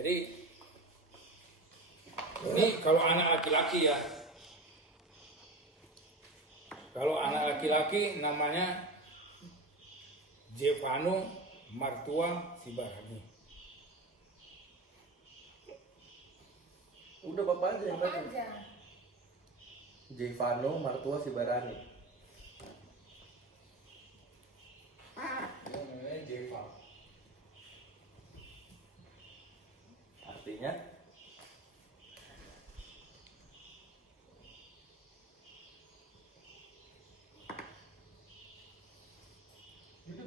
Jadi ini kalau anak laki-laki ya. Kalau anak laki-laki namanya Jevano Martua Sibarani. Udah Bapak aja yang baca. Jevano Martua Sibarani. Ini namanya Jeva. Artinya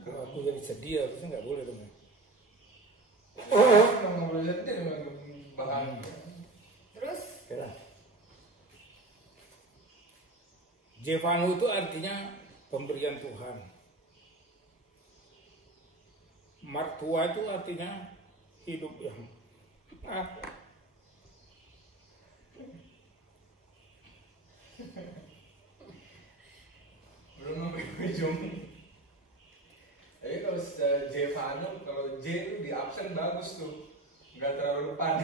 kalau aku jadi sedih harusnya nggak boleh dong. Nggak boleh sedih bahkan. Terus Kira. Jevano itu artinya pemberian Tuhan. Martua itu artinya hidup yang Belum sampai ujung. Tapi kalau Jevano, kalau J itu di absen bagus tuh, nggak terlalu depan.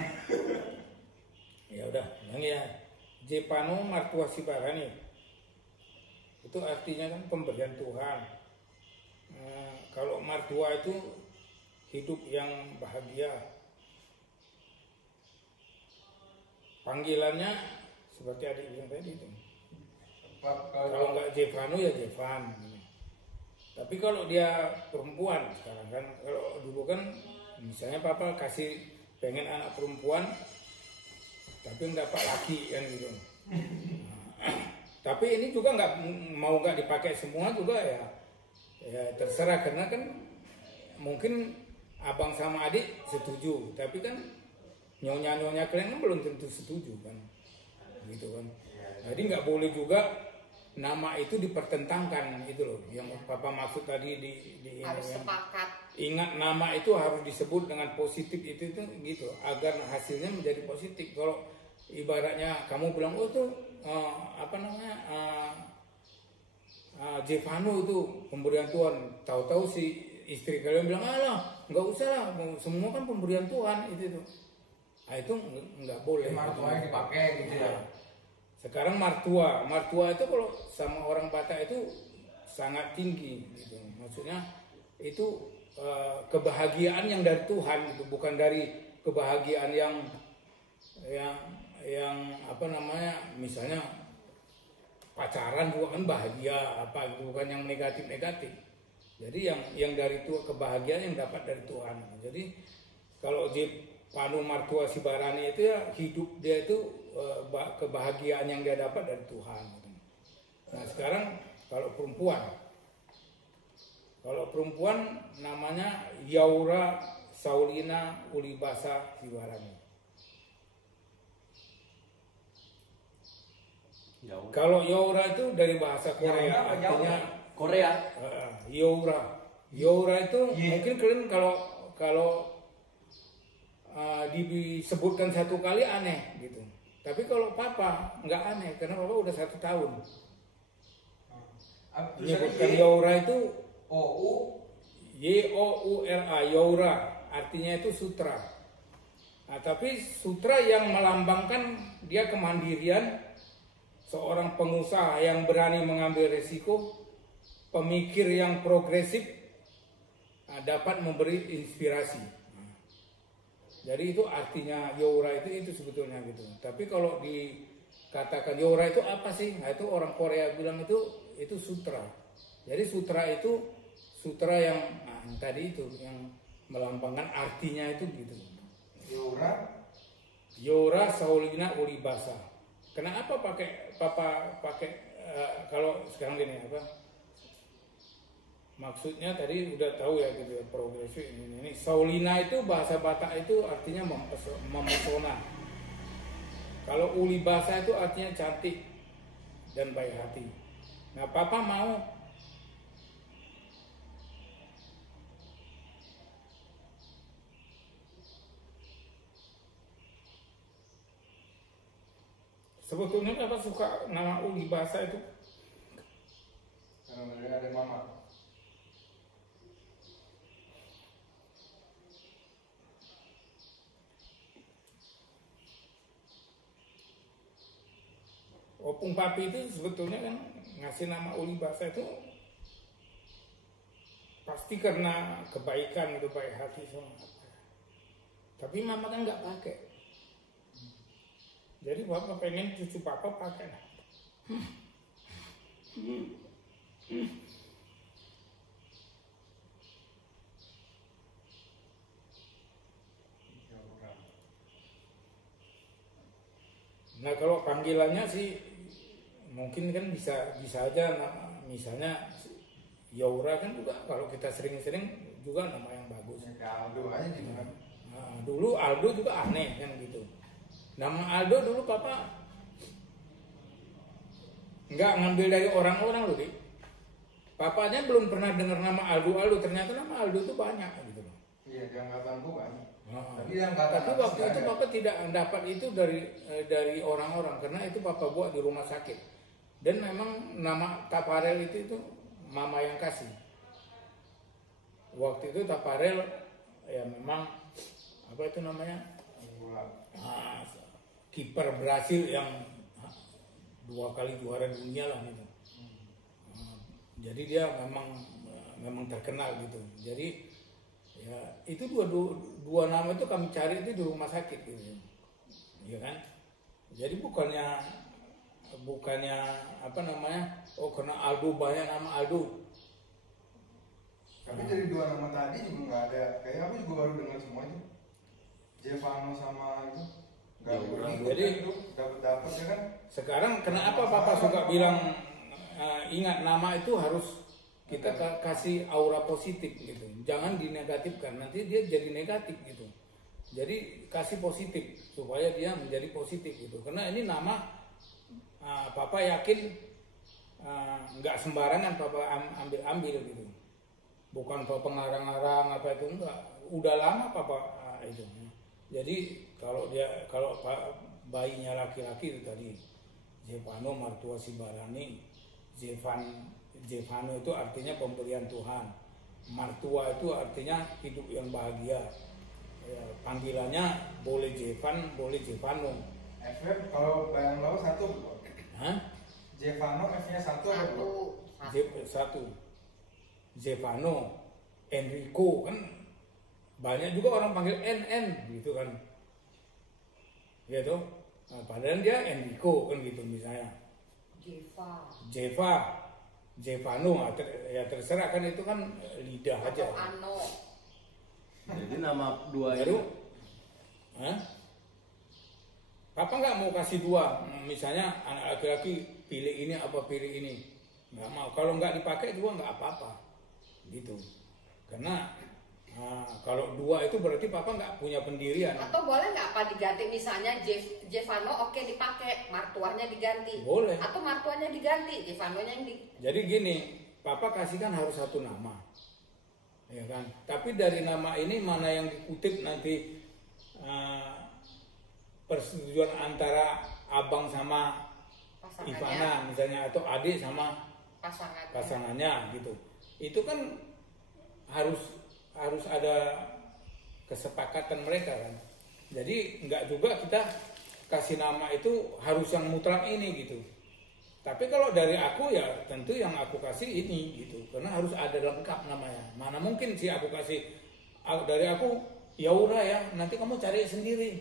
ya udah, yang ya Jevano Martua Sibarani itu artinya kan pemberian Tuhan. Kalau Martua itu hidup yang bahagia. Panggilannya seperti adik bilang tadi itu. Kalau nggak Jevano ya Jevan. Tapi kalau dia perempuan sekarang kan, kalau dulu kan misalnya papa kasih pengen anak perempuan, tapi nggak dapat laki kan gitu. Tapi ini juga nggak dipakai semua juga ya terserah, karena kan mungkin abang sama adik setuju, tapi kan nyonya kalian kan belum tentu setuju kan, gitu kan. Jadi nggak boleh juga nama itu dipertentangkan, itu loh yang papa maksud tadi di harus yang, sepakat. ingat nama itu harus disebut dengan positif itu gitu agar hasilnya menjadi positif. Kalau ibaratnya kamu bilang oh tuh Jevano itu pemberian Tuhan, tahu-tahu si istri kalian bilang alah nggak usah lah, semua kan pemberian Tuhan itu tuh. Nah, itu nggak boleh. Martuanya dipakai gitu ya. Sekarang martua itu kalau sama orang Batak itu sangat tinggi gitu. Maksudnya itu kebahagiaan yang dari Tuhan gitu, bukan dari kebahagiaan yang apa namanya, misalnya pacaran juga kan bahagia apa gitu, bukan yang negatif. Jadi yang dari Tuhan, kebahagiaan yang dapat dari Tuhan. Jadi kalau Jevano Martua Sibarani itu ya hidup dia itu kebahagiaan yang dia dapat dari Tuhan. Nah sekarang kalau perempuan namanya Yaura Saulina Ulibasa Sibarani. Kalau Yaura itu dari bahasa Korea, artinya Korea. Yaura itu mungkin kalian kalau disebutkan satu kali aneh gitu. Tapi kalau papa nggak aneh, karena papa udah 1 tahun. Menyebutkan Yaura itu Youra, Yaura artinya itu sutra. Nah, tapi sutra yang melambangkan dia kemandirian, seorang pengusaha yang berani mengambil resiko, pemikir yang progresif, dapat memberi inspirasi. Jadi itu artinya Yaura itu sebetulnya gitu. Tapi kalau dikatakan Yaura itu apa sih? Nah, itu orang Korea bilang itu sutra. Jadi sutra itu sutra yang tadi itu yang melambangkan artinya itu gitu. Yaura Saulina Ulibasa. Kenapa papa pakai kalau sekarang gini apa? Maksudnya tadi udah tahu ya gitu ya, progresif ini. Saulina itu bahasa Batak itu artinya memesona. Kalau Ulibasa itu artinya cantik dan baik hati. Nah, papa mau sebetulnya papa suka nama Ulibasa itu Karena ada mama. Opung papi itu sebetulnya kan ngasih nama Uli Basa itu pasti karena kebaikan itu, baik hati sama apa. Tapi mama kan nggak pakai. Jadi papa pengen cucu papa pakai. Nah kalau panggilannya sih mungkin kan bisa aja misalnya Yaura kan juga kalau kita sering-sering juga nama yang bagus. Ya Aldo aja gitu kan. Nah, dulu Aldo juga aneh kan gitu. Nama Aldo dulu papa nggak ngambil dari orang-orang loh, Dik. Papanya belum pernah dengar nama Aldo, ternyata nama Aldo itu banyak gitu loh. Iya, di angkatanku banyak. Tapi waktu itu papa tidak dapat itu dari orang-orang karena itu papa buat di rumah sakit. Dan memang nama Taparel itu mama yang kasih. Waktu itu Taparel ya memang apa itu namanya? Kiper Brasil yang 2 kali juara dunia lah gitu. Jadi dia memang terkenal gitu. Jadi ya itu dua nama itu kami cari itu di rumah sakit gitu, ya kan? Jadi bukannya apa namanya? Oh karena Aldo banyak nama Aldo. Tapi dari 2 nama tadi juga nggak ada. Kayak aku juga baru dengar semuanya. Jevano sama itu nggak begitu. Jadi itu dapat ya kan? Sekarang kenapa papa suka bilang ingat nama itu harus kita kasih aura positif gitu, jangan dinegatifkan, nanti dia jadi negatif gitu. Jadi kasih positif supaya dia menjadi positif gitu. Karena ini nama papa yakin nggak sembarangan papa ambil gitu. Bukan papa ngarang-ngarang apa itu enggak. Udah lama papa itu. Jadi kalau bayinya laki-laki itu tadi Jevano Martua Sibarani, Jevano itu artinya pemberian Tuhan. Martua itu artinya hidup yang bahagia. Ya, panggilannya boleh Jevan, boleh Jevano. F-nya kalau bayang laut 1. Hah? Jevano F-nya 1 atau 1. Jevano, Enrico kan banyak juga orang panggil NN gitu kan. Gitu. Nah, padahal dia Enrico kan gitu misalnya. Jevano, ya terserah kan itu kan lidah aja. Ano. Jadi nama 2 Baru, Papa nggak mau kasih 2, misalnya anak laki-laki pilih ini apa pilih ini, nggak mau. Kalau nggak dipakai juga nggak apa-apa, gitu. Karena kalau 2 itu berarti Papa nggak punya pendirian. Atau boleh nggak apa diganti misalnya Jevano oke dipakai, martuanya diganti. Boleh. Atau martuanya diganti, Jevanonya yang Jadi gini, Papa kasihkan harus 1 nama, ya kan? Tapi dari nama ini mana yang dikutip nanti persetujuan antara abang sama Ivana misalnya atau adik sama pasangannya gitu. Itu kan harus ada kesepakatan mereka kan. Jadi nggak juga kita kasih nama itu harus yang mutlak ini gitu. Tapi kalau dari aku ya tentu yang aku kasih ini gitu. Karena harus ada lengkap namanya. Mana mungkin sih aku kasih dari aku Yaura ya, nanti kamu cari sendiri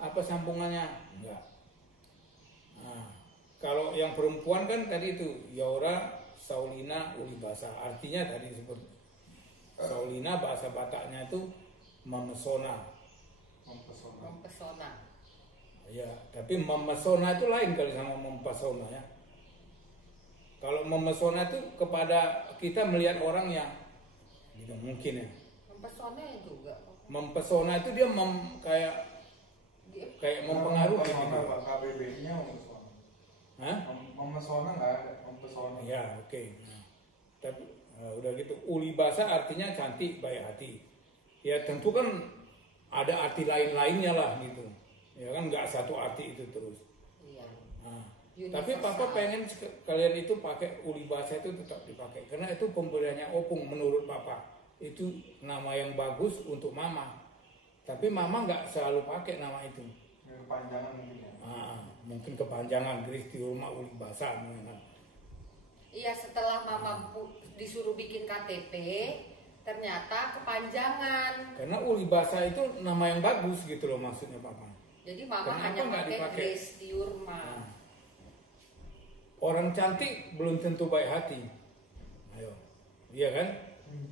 apa sambungannya. Enggak. Nah, kalau yang perempuan kan tadi itu Yaura Saulina Uli Basa. Artinya tadi seperti Saulina bahasa Bataknya itu memesona. Ya, tapi memesona itu lain kali sama mempesona ya. Kalau memesona itu kepada kita melihat orang yang gitu mungkin ya. Mempesona juga. Mempesona itu dia kayak mempengaruhi gitu. KBBI-nya memesona. Hah? Memesona nggak ada, mempesona. Ya, oke. Nah, tapi udah gitu. Uli Basa artinya cantik, baik hati. Ya tentu kan ada arti lain-lainnya lah gitu. Ya kan nggak satu arti itu terus. Iya. Nah, tapi Papa pengen kalian itu pakai Uli Basa itu tetap dipakai karena itu pemberiannya Opung menurut Papa. Itu nama yang bagus untuk Mama. Tapi Mama nggak selalu pakai nama itu. Kepanjangan mungkin ya. Mungkin kepanjangan Gristiurma Ulibasa. Iya, setelah mama disuruh bikin KTP, ternyata kepanjangan. Karena Ulibasa itu nama yang bagus gitu loh maksudnya Papa. Jadi mama Kenapa hanya nggak pakai dipakai? Gristiurma. Orang cantik belum tentu baik hati. Ayo, iya kan?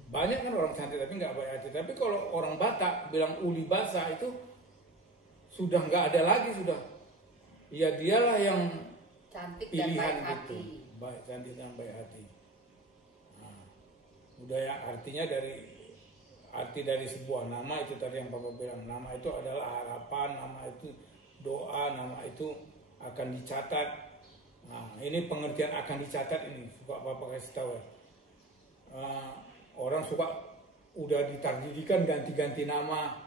Banyak kan orang cantik tapi nggak baik hati. Tapi kalau orang Batak bilang Ulibasa itu sudah nggak ada lagi sudah. Ya dialah yang Cantik dan baik pilihan hati. gitu. Baik cantik dan baik hati. Udah ya artinya arti dari sebuah nama itu tadi yang Papa bilang, nama itu adalah harapan, nama itu doa, nama itu akan dicatat. Nah, ini pengertian akan dicatat ini suka Papa kasih tahu. Orang suka udah ditardidikan ganti-ganti nama.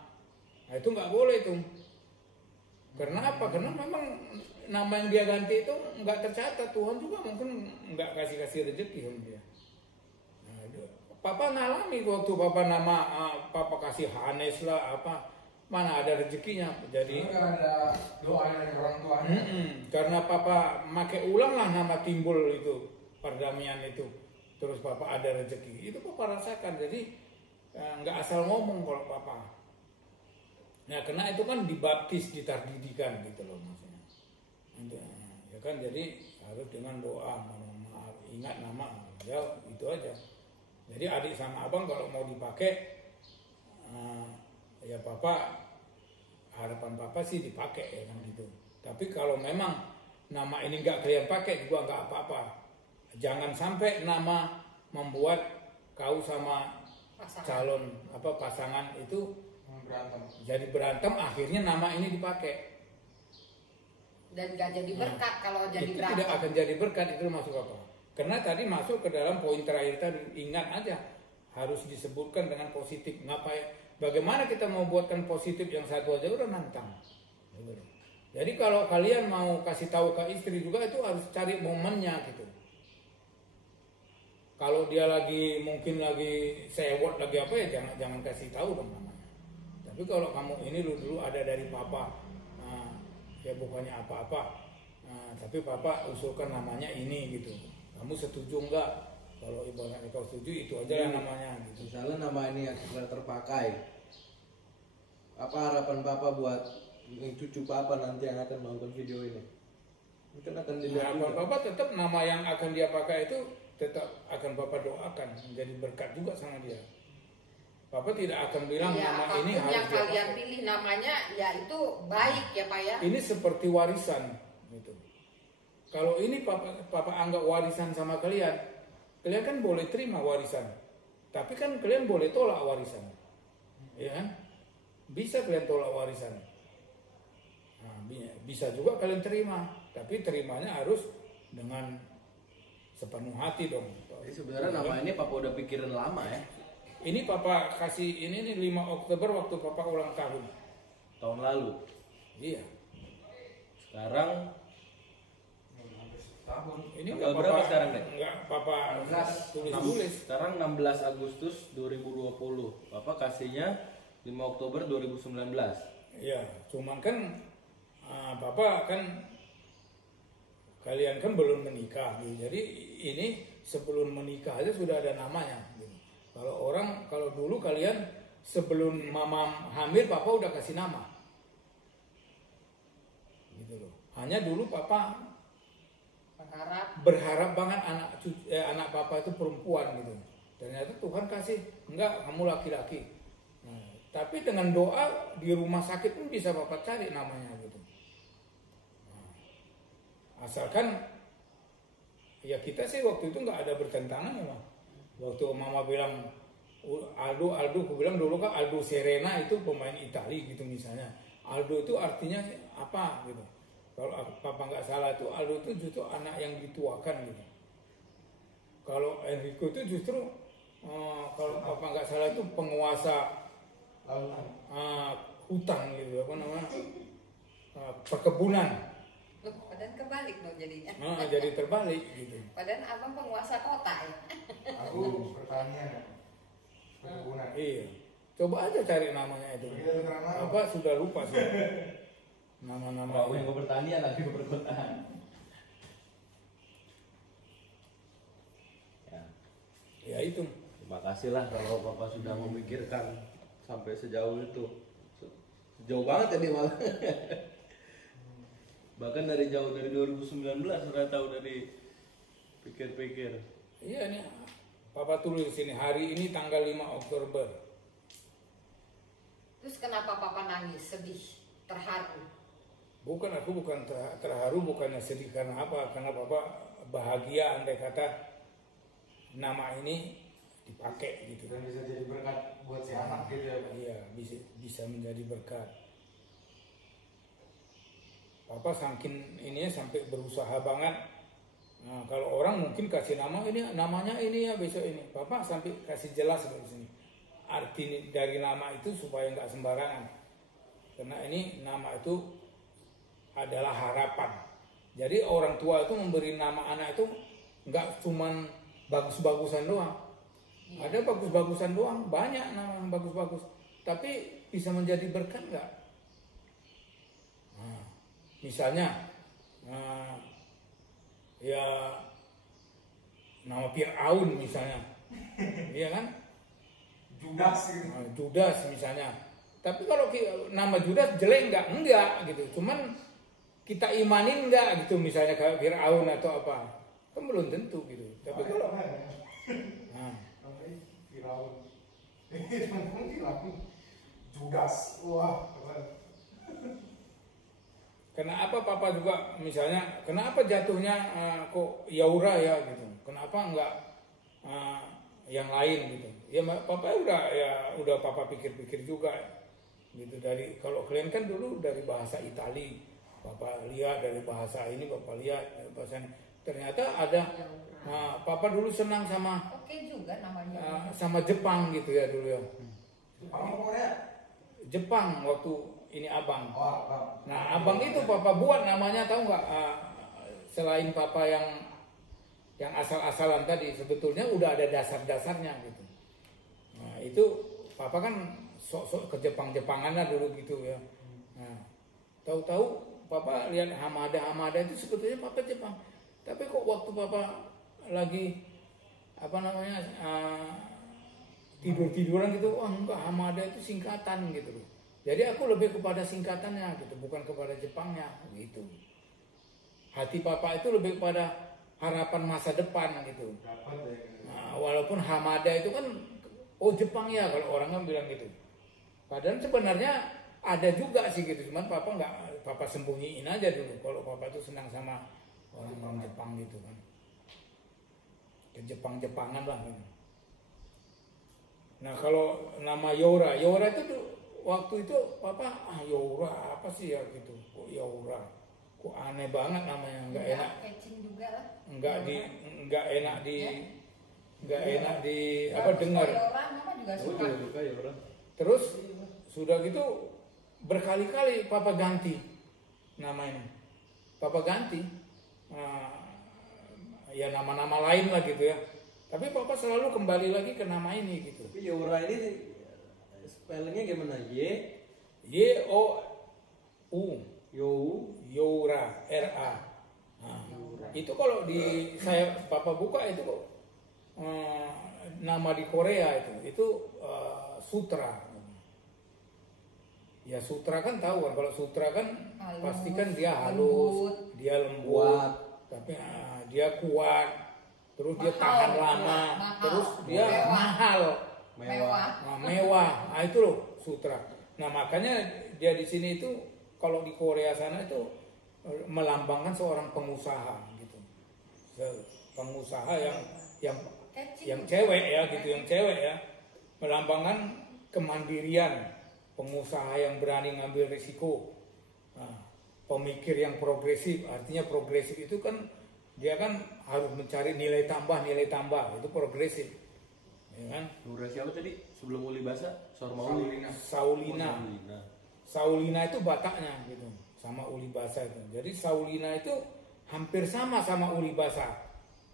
Nah, itu nggak boleh tuh. Karena apa? Karena memang nama yang dia ganti itu nggak tercatat. Tuhan juga mungkin nggak kasih rezeki sama dia. Papa ngalami waktu Papa nama Papa kasih Hanes lah apa, mana ada rezekinya. Jadi nggak ada doa dari orang tuanya. Karena Papa make ulang lah nama timbul itu perdamaian itu, terus Papa ada rezeki itu Papa rasakan. Jadi nggak asal ngomong kalau Papa. Nah karena itu kan dibaptis, ditardidikan gitu loh maksudnya. Ya kan jadi harus dengan doa, ingat nama, ya itu aja. Jadi adik sama abang kalau mau dipakai, ya Papa, harapan Papa sih dipakai ya kan gitu. Tapi kalau memang nama ini nggak kalian pakai juga nggak apa-apa. Jangan sampai nama membuat kau sama calon pasangan itu Berantem. jadi berantem, akhirnya nama ini dipakai. Dan gak jadi berkat kalau jadi Itu berantem. tidak akan jadi berkat, itu masuk apa? Karena tadi masuk ke dalam poin terakhir tadi, ingat aja harus disebutkan dengan positif. Ngapain? Bagaimana kita mau buatkan positif yang satu aja udah nantang. Jadi kalau kalian mau kasih tahu ke istri juga itu harus cari momennya gitu. Kalau dia mungkin lagi sewot lagi apa ya jangan kasih tahu dong namanya. Tapi kalau kamu ini dulu ada dari Papa, ya bukannya apa-apa, tapi Papa usulkan namanya ini gitu. Kamu setuju enggak? Kalau ibaratnya kau setuju itu aja yang namanya gitu. Misalnya nama ini yang sudah terpakai, apa harapan Papa buat cucu Papa nanti yang akan nonton video ini? Mungkin akan dilihat Harapan Papa tetap nama yang akan dia pakai itu tetap akan Papa doakan menjadi berkat juga sama dia. Papa tidak akan bilang Ya, nama apapun ini harus yang dia kalian pakai. pilih namanya ya itu baik ya Pak ya. Ini seperti warisan gitu. Kalau ini Papa anggap warisan sama kalian kan boleh terima warisan. Tapi kan kalian boleh tolak warisan. Ya kan? Bisa kalian tolak warisan. Nah, bisa juga kalian terima. Tapi terimanya harus dengan sepenuh hati dong. Jadi sebenarnya nama ini Papa udah pikirin lama ya. Ini Papa kasih ini 5 Oktober waktu Papa ulang tahun. Tahun lalu. Iya. Sekarang Tahun. Ini tanggal berapa sekarang, Dek? Enggak Papa tulis-tulis. Sekarang 16 Agustus 2020. Bapak kasihnya 5 Oktober 2019. Iya, cuman kan Papa kan kalian kan belum menikah gitu. Jadi ini sebelum menikah aja sudah ada namanya gitu. Kalau dulu kalian sebelum mama hamil Papa udah kasih nama. Gitu loh. Hanya dulu Papa berharap banget anak Papa itu perempuan gitu. Ternyata Tuhan kasih, enggak, kamu laki-laki. Nah, tapi dengan doa di rumah sakit pun bisa Papa cari namanya gitu. Nah, asalkan ya kita sih waktu itu nggak ada bertentangan ya, Mama. Waktu Mama bilang Aldo, aku bilang dulu kan Aldo Serena itu pemain Itali gitu misalnya. Aldo itu artinya apa gitu. Kalau Papa nggak salah itu Aldo itu justru anak yang dituakan gitu. Kalau Enrico itu justru kalau Papa nggak salah itu penguasa hutan gitu, apa namanya, perkebunan. Padahal kebalik dong jadinya. Jadi terbalik gitu. Padahal abang penguasa kota ya. Aku pertanian, perkebunan. Iya. Coba aja cari namanya itu. Apa sudah lupa sih. nama-nama Mau yang ke pertanian lagi ke perkotaan. ya itu. Terima kasih lah kalau Papa sudah memikirkan sampai sejauh itu. Sejauh banget ya dia malah. Bahkan dari jauh dari 2019 ternyata udah dipikir-pikir. Iya nih, Papa tulis di sini hari ini tanggal 5 Oktober. Terus kenapa Papa nangis, sedih, terharu? Aku bukan terharu, bukannya sedih karena apa? Karena Papa bahagia andai kata nama ini dipakai gitu. Dan bisa jadi berkat buat si anak gitu ya. Iya, bisa menjadi berkat. Papa saking ininya sampai berusaha banget. Nah, kalau orang mungkin kasih nama ini, namanya ini ya besok ini. Papa sampai kasih jelas di sini. Arti dari nama itu supaya nggak sembarangan. Karena ini nama itu adalah harapan. Jadi orang tua itu memberi nama anak itu nggak cuman bagus-bagusan doang. Ada bagus-bagusan doang, banyak nama yang bagus-bagus. Tapi bisa menjadi berkat nggak? Nah, misalnya, ya nama Fir'aun misalnya, iya kan? Judas gitu. Judas misalnya. Tapi kalau nama Judas jelek enggak gitu. Cuman kita imanin enggak gitu misalnya kayak Fir'aun atau apa. Kan belum tentu gitu. Tapi kalau Firaun. Firaun. Judas. Wah, keren. kenapa Papa juga misalnya kenapa jatuhnya kok Yaura ya gitu. Kenapa enggak yang lain gitu. Ya Papa udah Papa pikir-pikir juga gitu. Dari kalau kalian kan dulu dari bahasa Itali, Papa lihat dari bahasa ini, Papa lihat dari bahasa ini. Ternyata ada Papa dulu senang sama Oke juga namanya. sama Jepang gitu ya dulu ya. Jepang Korea. Jepang waktu ini Abang. Oh, Abang. Nah Abang itu Papa buat namanya tahu nggak? Selain Papa yang asal-asalan tadi sebetulnya udah ada dasar-dasarnya gitu. Nah itu Papa kan sok-sok ke Jepang-Jepangan lah dulu gitu ya. Nah tahu-tahu Papa lihat Hamada itu sebetulnya Papa Jepang. Tapi kok waktu Papa lagi apa namanya tidur-tiduran gitu, wah enggak, Hamada itu singkatan gitu loh. Jadi aku lebih kepada singkatannya gitu, bukan kepada Jepangnya gitu. Hati Papa itu lebih kepada harapan masa depan gitu. Dapat ya. Nah, walaupun Hamada itu kan Jepang ya kalau orang kan bilang gitu. Padahal sebenarnya ada juga sih gitu, cuman Papa sembunyiin aja dulu kalau Papa itu senang sama orang Jepang gitu kan. Ke Jepang-Jepangan lah gitu. Nah kalau nama Yaura itu waktu itu Papa Yaura apa sih ya gitu. Kok Yaura? Kok aneh banget namanya, nggak enak. Catching juga lah. Nggak enak di apa Bagus dengar. kok, Yaura, Mama juga suka. Suka ya orang. Terus sudah gitu berkali-kali Papa ganti nama ini. Papa ganti ya nama-nama lain lah gitu ya. Tapi Papa selalu kembali lagi ke nama ini gitu. Tapi Yaura ini spellingnya gimana? Y-O-U Yaura R-A. Nah, itu kalau di saya Papa buka itu kok nama di Korea itu sutra. Ya sutra kan tahu kan, kalau sutra kan Halus, pasti kan dia lembut. halus, dia lembut, Kuat. tapi dia kuat, terus dia Mahal, tahan lama, mahal, terus dia mewah. mahal, Mewah. mewah. Nah itu loh sutra. Nah makanya dia di sini itu kalau di Korea sana itu melambangkan seorang pengusaha gitu, pengusaha yang cewek ya gitu, yang cewek ya, melambangkan kemandirian, pengusaha yang berani ngambil risiko, pemikir yang progresif. Artinya progresif itu kan dia kan harus mencari nilai tambah itu progresif, ya kan? Yaura siapa tadi sebelum Uli Basa? Saulina itu Bataknya gitu, sama Uli Basa itu. Jadi Saulina itu hampir sama Uli Basa.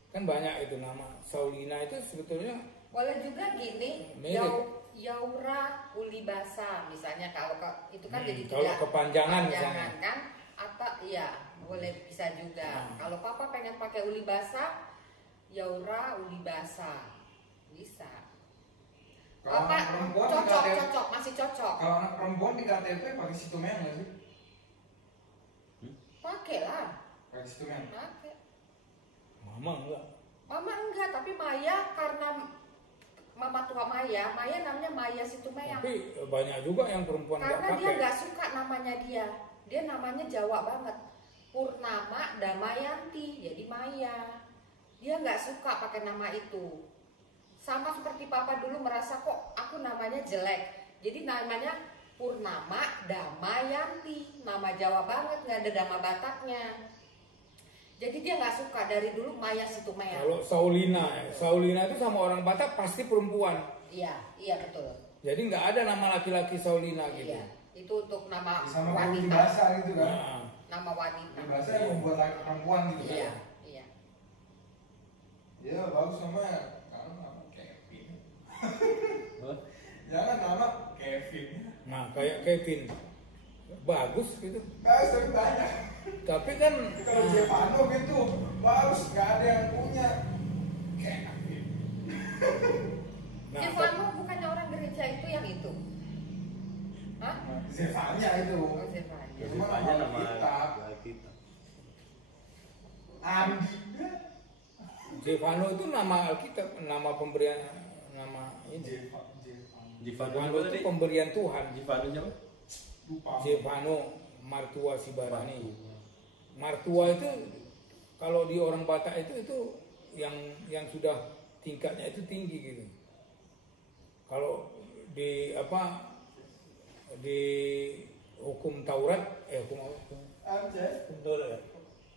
Kan banyak itu nama. Saulina itu sebetulnya Boleh juga gini, mirip. Yaura Ulibasa misalnya kalau itu kan jadi kalau tidak kepanjangan misalnya. kan atau iya boleh bisa juga. Kalau papa pengen pakai Ulibasa, Yaura Ulibasa bisa. Kalau Apa anak perempuan di cocok KTP cocok masih cocok. Kalau anak perempuan di KTP pakai Situmen nggak sih? Pakai lah, Pakai Situmen. pakai. Mama enggak. Mama enggak, tapi Maya karena Mama tua Maya namanya Maya Situmeyang. Tapi banyak juga yang perempuan nggak Karena dia pakai. nggak suka namanya dia namanya Jawa banget. Purnama Damayanti, jadi Maya. Dia nggak suka pakai nama itu. Sama seperti papa dulu merasa kok aku namanya jelek. Jadi namanya Purnama Damayanti, nama Jawa banget, nggak ada nama Bataknya. Jadi dia nggak suka dari dulu Maya Situmeyang. Kalau Saulina itu sama orang Batak pasti perempuan. Iya, iya betul. Jadi nggak ada nama laki-laki Saulina gitu. Iya, itu untuk nama Sama kayak wanita. Ulibasa gitu kan? Nah, Nama wanita. Ulibasa yang membuat laki perempuan gitu kan? Iya, iya. Ya bagus sama kalau nama Kevin. Hah? Jangan nama Kevin. nah kayak Kevin bagus gitu. Bagus tapi banyak. Tapi kan Kalau Jevano gitu bagus nggak ada yang punya. Kevin. nah, Stefano bukannya orang gereja itu yang itu? Hah? Zevanya itu. Oh, Stefano. Cuma Banyak nama kita. kita. Andi. Stefano itu nama Alkitab, nama pemberian nama ini. Stefano itu pemberian Tuhan. Jivano siapa? Lupa. Stefano Martua Sibarani. Martua itu kalau di orang Batak itu yang sudah tingkatnya itu tinggi gitu. Kalau di di hukum Taurat hukum Anjay. Taurat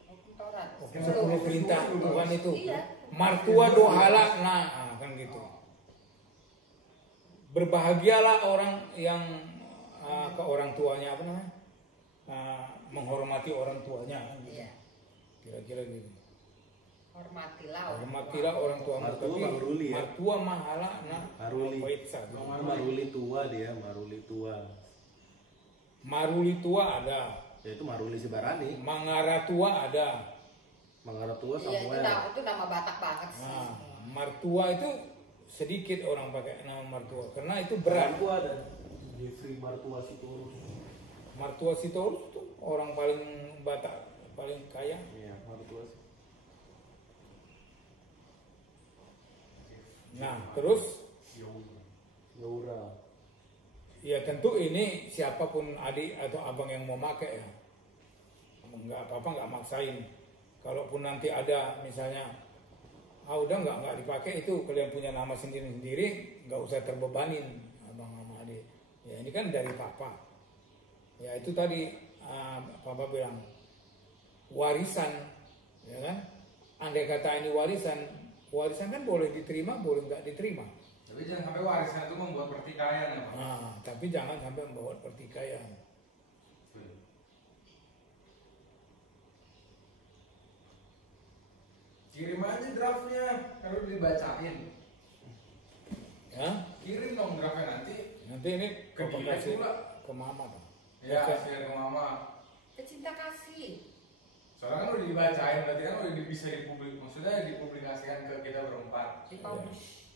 Hukum Taurat. hukum 10 perintah Tuhan itu Iya. Martua dohala kan gitu. Berbahagialah orang yang ke orang tuanya apa namanya menghormati orang tuanya kan gitu. Iya. Kira-kira gitu. Hormatilah. Hormatilah orang tua Martua maruli ya? Martua mahala Maruli. Koitsa, gitu. Maruli tua dia, Maruli tua. Maruli tua ada, Ya itu Maruli Sibarani. Mangara tua ada. Mangara tua Iya, Samuel. itu nama Batak banget sih. Nah, Martua itu sedikit orang pakai nama Martua karena itu berat. Martua ada Jeffrey Martua Sitorus. Martua Sitorus itu orang paling Batak paling kaya. Iya, Martua. Nah, terus Yaura. ya tentu ini siapapun adik atau abang yang mau pakai ya. Nggak apa-apa, nggak maksain. Kalaupun nanti ada misalnya udah nggak dipakai, itu kalian punya nama sendiri-sendiri, nggak usah terbebanin abang sama adik. Ya ini kan dari papa. Ya itu tadi papa bilang warisan, ya kan? Andai kata ini warisan kan boleh diterima, boleh nggak diterima. Tapi jangan sampai warisan itu membuat pertikaian ya Pak. Nah, tapi jangan sampai membawa pertikaian. Kirim aja draftnya kalau dibacain. Ya, Kirim dong draftnya nanti. nanti ini Ke papa Dilek kasih pula. ke mama Pak. Ya, Oke. share ke mama. Pecinta kasih. Soalnya kan udah dibacain, berarti kan udah bisa dipublik, maksudnya dipublikasikan ke kita berempat. Dipublish.